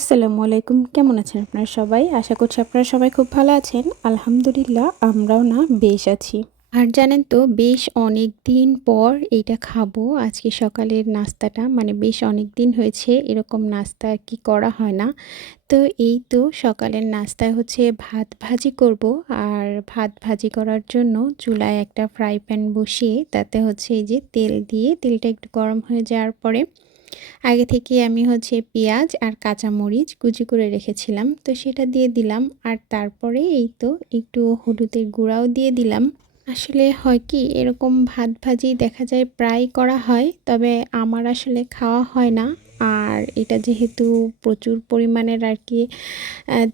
আসসালামু আলাইকুম। কেমন আছেন আপনারা সবাই? আশা করছি আপনারা সবাই খুব ভালো আছেন। আলহামদুলিল্লাহ, আমরাও না বেশ আছি। আর জানেন তো, বেশ অনেক দিন পর এইটা খাব। আজকে সকালের নাস্তাটা মানে বেশ অনেক দিন হয়েছে, এরকম নাস্তা আর কি করা হয় না। তো এই তো সকালের নাস্তায় হচ্ছে ভাত ভাজি করব। আর ভাত ভাজি করার জন্য চুলায় একটা ফ্রাই প্যান বসিয়ে তাতে হচ্ছে এই যে তেল দিয়ে, তেলটা একটু গরম হয়ে যাওয়ার পরে আগে থেকে আমি হচ্ছে পেঁয়াজ আর কাঁচামরিচ কুচি করে রেখেছিলাম। তো সেটা দিয়ে দিলাম আর তারপরে এই তো একটু হলুদের গুঁড়াও দিয়ে দিলাম। আসলে হয় কি, এরকম ভাত ভাজি দেখা যায় প্রায় করা হয়, তবে আমার আসলে খাওয়া হয় না। আর এটা যেহেতু প্রচুর পরিমাণের আর কি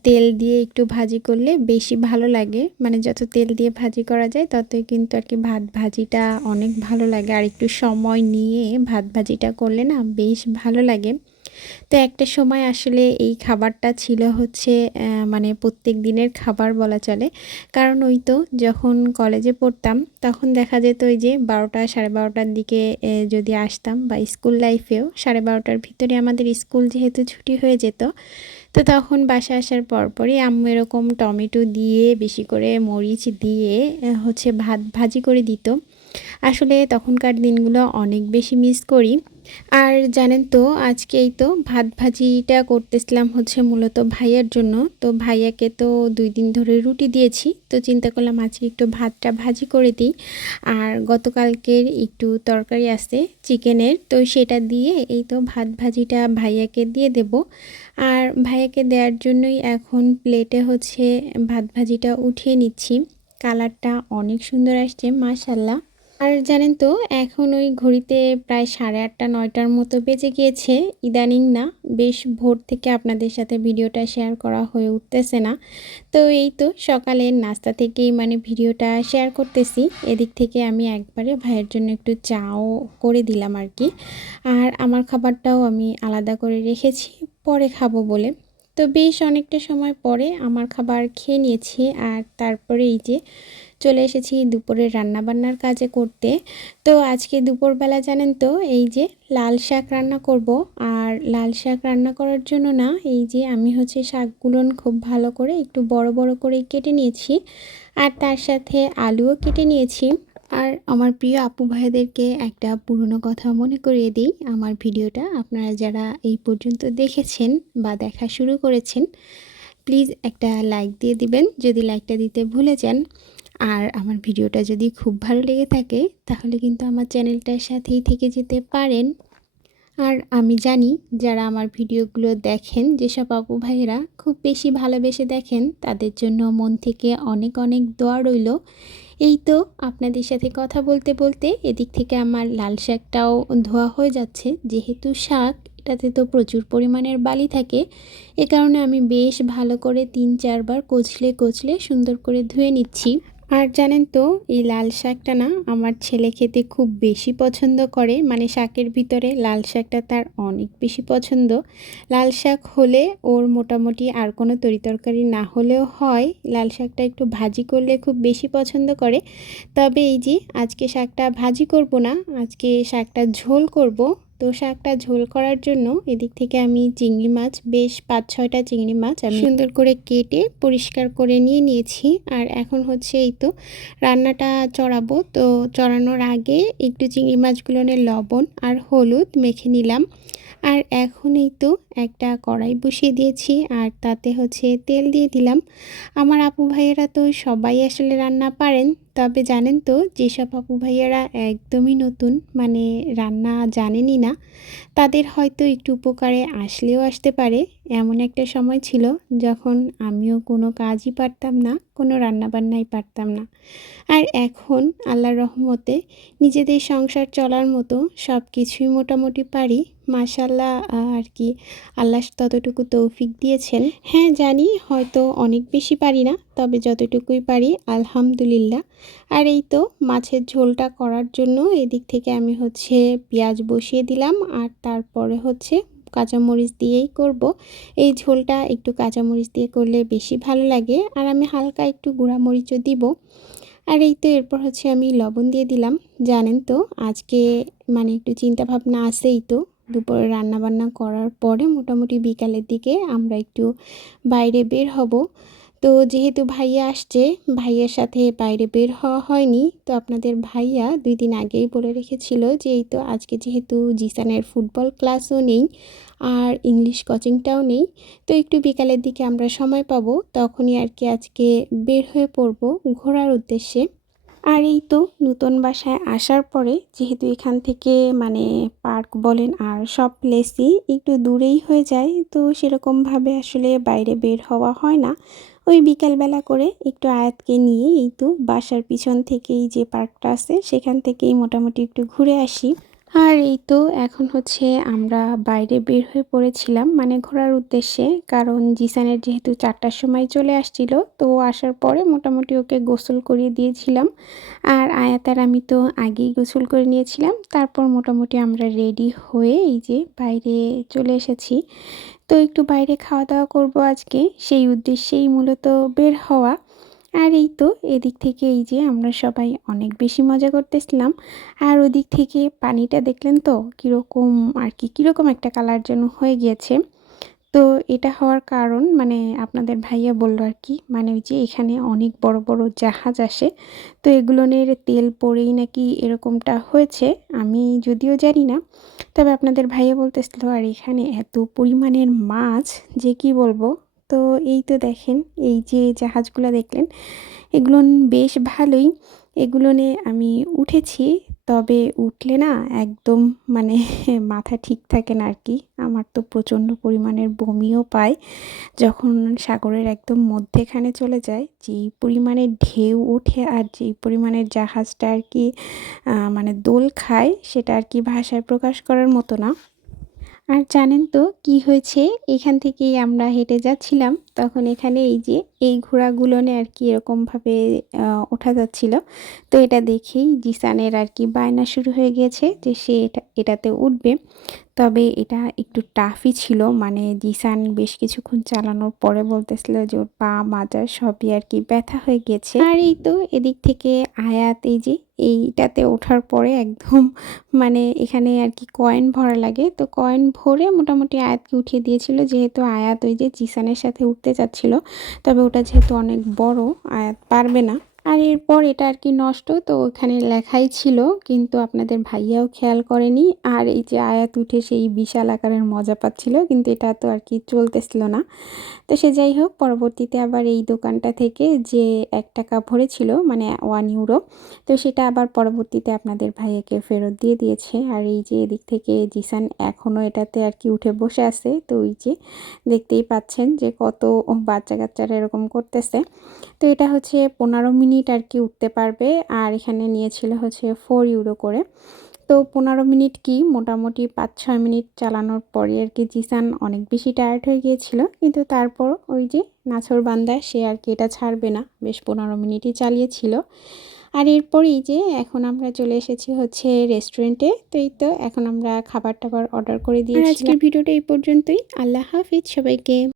তেল দিয়ে একটু ভাজি করলে বেশি ভালো লাগে। মানে যত তেল দিয়ে ভাজি করা যায় ততই কিন্তু আর কি ভাত ভাজিটা অনেক ভালো লাগে। আর একটু সময় নিয়ে ভাত ভাজিটা করলে না বেশ ভালো লাগে। তো একটা সময় আসলে এই খাবারটা ছিল হচ্ছে মানে প্রত্যেক দিনের খাবার বলা চলে। কারণ ওই তো যখন কলেজে পড়তাম, তখন দেখা যেত ওই যে বারোটা, সাড়ে বারোটার দিকে যদি আসতাম বা স্কুল লাইফেও, সাড়ে বারোটার ভিতরে আমাদের স্কুল যেহেতু ছুটি হয়ে যেত, তো তখন বাসা আসার পরপরই আম্মু এরকম টমেটো দিয়ে, বেশি করে মরিচ দিয়ে হচ্ছে ভাত ভাজি করে দিত। আসলে তখনকার দিনগুলো অনেক বেশি মিস করি। আর জানেন তো আজকে এই তো ভাত ভাজিটা করতেছিলাম হচ্ছে মূলত ভাইয়ার জন্য। তো ভাইয়াকে তো দুই দিন ধরে রুটি দিয়েছি। তো চিন্তা করলাম আজকে একটু ভাতটা ভাজি করে দিই। আর গতকালকের একটু তরকারি আছে চিকেনের। তো সেটা দিয়ে এই তো ভাত ভাজিটা ভাইয়াকে দিয়ে দেব। আর ভাইয়াকে দেওয়ার জন্যই এখন প্লেটে হচ্ছে ভাত ভাজিটা উঠিয়ে নিচ্ছি। কালারটা অনেক সুন্দর আসছে মাশাল্লাহ আর জানেন তো, এখন ওই ঘড়িতে প্রায় সাড়ে আটটা, নয়টার মতো বেজে গিয়েছে। ইদানিং না, বেশ ভোর থেকে আপনাদের সাথে ভিডিওটা শেয়ার করা হয়ে উঠতেছে না। তো এই তো সকালের নাস্তা থেকেই মানে ভিডিওটা শেয়ার করতেছি। এদিক থেকে আমি একবারে ভাইয়ের জন্য একটু চাও করে দিলাম আর কি। আর আমার খাবারটাও আমি আলাদা করে রেখেছি, পরে খাব বলে। তো বেশ অনেকটা সময় পরে আমার খাবার খেয়ে নিয়েছি। আর তারপরে এই যে চলে এসেছি দুপুরের রান্নাবান্নার কাজে করতে। তো আজকে দুপুরবেলা জানেন তো, এই যে লাল শাক রান্না করব। আর লাল শাক রান্না করার জন্য না, এই যে আমি হচ্ছে শাকগুলো খুব ভালো করে একটু বড় বড় করে কেটে নিয়েছি। আর তার সাথে আলুও কেটে নিয়েছি। আর আমার প্রিয় আপু ভাইদেরকে একটা পুরনো কথা মনে করিয়ে দিই। আমার ভিডিওটা আপনারা যারা এই পর্যন্ত দেখেছেন বা দেখা শুরু করেছেন, প্লিজ একটা লাইক দিয়ে দিবেন। যদি লাইকটা দিতে ভুলে যান আর আমার ভিডিওটা যদি খুব ভালো লেগে থাকে, তাহলে কিন্তু আমার চ্যানেলটার সাথেই থেকে যেতে পারেন। আর আমি জানি যারা আমার ভিডিওগুলো দেখেন, যেসব আপু ভাইয়েরা খুব বেশি ভালোবেসে দেখেন, তাদের জন্য মন থেকে অনেক অনেক দোয়া রইল। এই তো আপনাদের সাথে কথা বলতে বলতে এদিক থেকে আমার লাল শাকটাও ধোয়া হয়ে যাচ্ছে। যেহেতু শাক, এটাতে তো প্রচুর পরিমাণের বালি থাকে, এ কারণে আমি বেশ ভালো করে তিন চারবার কচলে কচলে সুন্দর করে ধুয়ে নিচ্ছি। আর জানেন তো, এই লাল শাকটা না আমার ছেলে খেতে খুব বেশি পছন্দ করে। মানে শাকের ভিতরে লাল শাকটা তার অনেক বেশি পছন্দ। লাল শাক হলে ওর মোটামুটি আর কোনো তরিতরকারি না হলেও হয়। লাল শাকটা একটু ভাজি করলে খুব বেশি পছন্দ করে। তবে এই যে, আজকে শাকটা ভাজি করব না, আজকে শাকটা ঝোল করব। তো শাকটা ঝোল করার জন্য এদিক থেকে আমি চিংড়ি মাছ, বেশ পাঁচ ছয়টা চিংড়ি মাছ আমি সুন্দর করে কেটে পরিষ্কার করে নিয়ে নিয়েছি। আর এখন হচ্ছে এই তো রান্নাটা চড়াবো। তো চড়ানোর আগে একটু চিংড়ি মাছগুলোনে লবণ আর হলুদ মেখে নিলাম। আর এখন এই তো একটা কড়াই বসিয়ে দিয়েছি আর তাতে হচ্ছে তেল দিয়ে দিলাম। আমার আপু ভাইয়েরা তো সবাই আসলে রান্না পারেন তবে জানেন তো, যেসব আপু ভাইয়ারা একদমই নতুন মানে রান্না জানেনই না, তাদের হয়তো একটু উপকারে আসলেও আসতে পারে। এমন একটা সময় ছিল যখন আমিও কোনো কাজই পারতাম না, কোনো রান্নাবান্নাই পারতাম না। আর এখন আল্লাহর রহমতে নিজেদের সংসার চলার মতো সব কিছুই মোটামুটি পারি। মাশাল্লাহ আর কি, আল্লাহ ততটুকু তৌফিক দিয়েছেন। হ্যাঁ জানি হয়তো অনেক বেশি পারি না তবে যতটুকুই পারি, আলহামদুলিল্লাহ। আর এই তো মাছের ঝোলটা করার জন্য এদিক থেকে আমি হচ্ছে পেঁয়াজ বসিয়ে দিলাম, আর তারপরে হচ্ছে কাঁচামরিচ দিয়েই করব। এই ঝোলটা একটু কাঁচামরিচ দিয়ে করলে বেশি ভালো লাগে, আর আমি হালকা একটু গুঁড়ামরিচও দিব। আর এই তো এরপর হচ্ছে আমি লবণ দিয়ে দিলাম। জানেন তো আজকে মানে একটু চিন্তা ভাবনা আছেই তো, দুপুরে রান্নাবান্না করার পরে মোটামুটি বিকালের দিকে আমরা একটু বাইরে বের হব। তো যেহেতু ভাইয়া আসছে, ভাইয়ার সাথে বাইরে বের হওয়া হয়নি, তো আপনাদের ভাইয়া দুই দিন আগেই বলে রেখেছিল যে এই তো আজকে যেহেতু জিসানের ফুটবল ক্লাসও নেই আর ইংলিশ কোচিংটাও নেই, তো একটু বিকালের দিকে আমরা সময় পাবো, তখনই আর কি আজকে বের হয়ে পড়ব ঘোরার উদ্দেশ্যে। আর এই তো নতুন বাসায় আসার পরে যেহেতু এখান থেকে মানে পার্ক বলেন আর সব প্লেসই একটু দূরেই হয়ে যায়, তো সেরকমভাবে আসলে বাইরে বের হওয়া হয় না। ওই বিকালবেলা করে একটু আয়াতকে নিয়ে এই তো বাসার পিছন থেকেই যে পার্কটা আছে, সেখান থেকেই মোটামুটি একটু ঘুরে আসি। আর এই তো এখন হচ্ছে আমরা বাইরে বের হয়ে পড়েছিলাম মানে ঘোরার উদ্দেশ্যে, কারণ জিসানের যেহেতু চারটার সময় চলে আসছিল, তো আসার পরে মোটামুটি ওকে গোসল করিয়ে দিয়েছিলাম। আর আয়াতার আমি তো আগেই গোসল করে নিয়েছিলাম, তারপর মোটামুটি আমরা রেডি হয়ে এই যে বাইরে চলে এসেছি। তো একটু বাইরে খাওয়া দাওয়া করব আজকে। সেই উদ্দেশ্যেই মূলত বের হওয়া। আর এই তো, এদিক থেকে এই যে আমরা সবাই অনেক বেশি মজা করতেছিলাম। আর ওদিক থেকে পানিটা দেখলেন তো, কীরকম আর কি, কীরকম একটা কালার যেন হয়ে গিয়েছে। তো এটা হওয়ার কারণ মানে আপনাদের ভাইয়া বলল আর কি মানে ওই যে এখানে অনেক বড় বড় জাহাজ আসে, তো এগুলোনের তেল পড়েই নাকি এরকমটা হয়েছে, আমি যদিও জানি না। তবে আপনাদের ভাইয়া বলতেছিল, আর এখানে এত পরিমাণের মাছ, যে কি বলব? তো এই তো দেখেন, এই যে জাহাজগুলো দেখলেন, এগুলো বেশ ভালোই। এগুলো নিয়ে আমি উঠেছি তবে উঠলে না একদম মানে মাথা ঠিক থাকে না আর কি আমার তো প্রচণ্ড পরিমাণের বমিও পায়। যখন সাগরের একদম মধ্যেখানে চলে যায়, যেই পরিমাণে ঢেউ ওঠে আর যেই পরিমাণে জাহাজটা আর কি মানে দোল খায়, সেটা আর কি ভাষায় প্রকাশ করার মতো না। আর জানেন তো কি হয়েছে? এখান থেকেই আমরা হেঁটে যাচ্ছিলাম। তখন এখানে এই যে, এই ঘোড়াগুলোনে আর কি এরকমভাবে ওঠা যাচ্ছিল। তো এটা দেখেই জিসানের আর কি বায়না শুরু হয়ে গিয়েছে যে সে এটা, এটাতে উঠবে। তবে এটা একটু টাফই ছিল। মানে জিসান বেশ কিছুক্ষণ চালানোর পরে বলতেছিল যে ওর পা মাজা সবই আর কি ব্যথা হয়ে গেছে। আর এই তো এদিক থেকে আয়াত, এই যে এইটাতে ওঠার পরে একদম মানে এখানে আর কি কয়েন ভরা লাগে। তো কয়েন ভরে মোটামুটি আয়াতকে উঠিয়ে দিয়েছিল। যেহেতু আয়াত ওই যে জিসানের সাথে উঠতে চাচ্ছিল, তবে ওটা যেহেতু অনেক বড়, আয়াত পারবে না। আর এরপর এটা আর কি নষ্ট, তো ওখানে লেখাই ছিল, কিন্তু আপনাদের ভাইয়াও খেয়াল করেনি। আর এই যে আয়াত উঠে সেই বিশাল আকারের মজা পাচ্ছিল, কিন্তু এটা তো আর কি চলতেছিল না। তো সে যাই হোক, পরবর্তীতে আবার এই দোকানটা থেকে যে এক টাকা ভরেছিল মানে ওয়ান ইউরো, তো সেটা আবার পরবর্তীতে আপনাদের ভাইয়াকে ফেরত দিয়ে দিয়েছে। আর এই যে এদিক থেকে জিসান এখনও এটাতে আর কি উঠে বসে আছে, তো ওই যে দেখতেই পাচ্ছেন যে কত বাচ্চা কাচ্চারা এরকম করতেছে। তো এটা হচ্ছে পনেরো মিনিট আর কি উঠতে পারবে। আর এখানে নিয়েছিল হচ্ছে ফোর ইউরো করে। তো পনেরো মিনিট কি? মোটামুটি পাঁচ ছয় মিনিট চালানোর পরে আর কি জিসান অনেক বেশি টায়ার্ড হয়ে গিয়েছিল। কিন্তু তারপর ওই যে নাছর বান্দা সে আর কি এটা ছাড়বে না। বেশ পনেরো মিনিটই চালিয়েছিল। আর এরপরেই যে এখন আমরা চলে এসেছি হচ্ছে রেস্টুরেন্টে তো এই তো এখন আমরা খাবার টাবার অর্ডার করে দিয়েছি আজকের ভিডিওটা এই পর্যন্তই। আল্লাহ হাফিজ সবাইকে।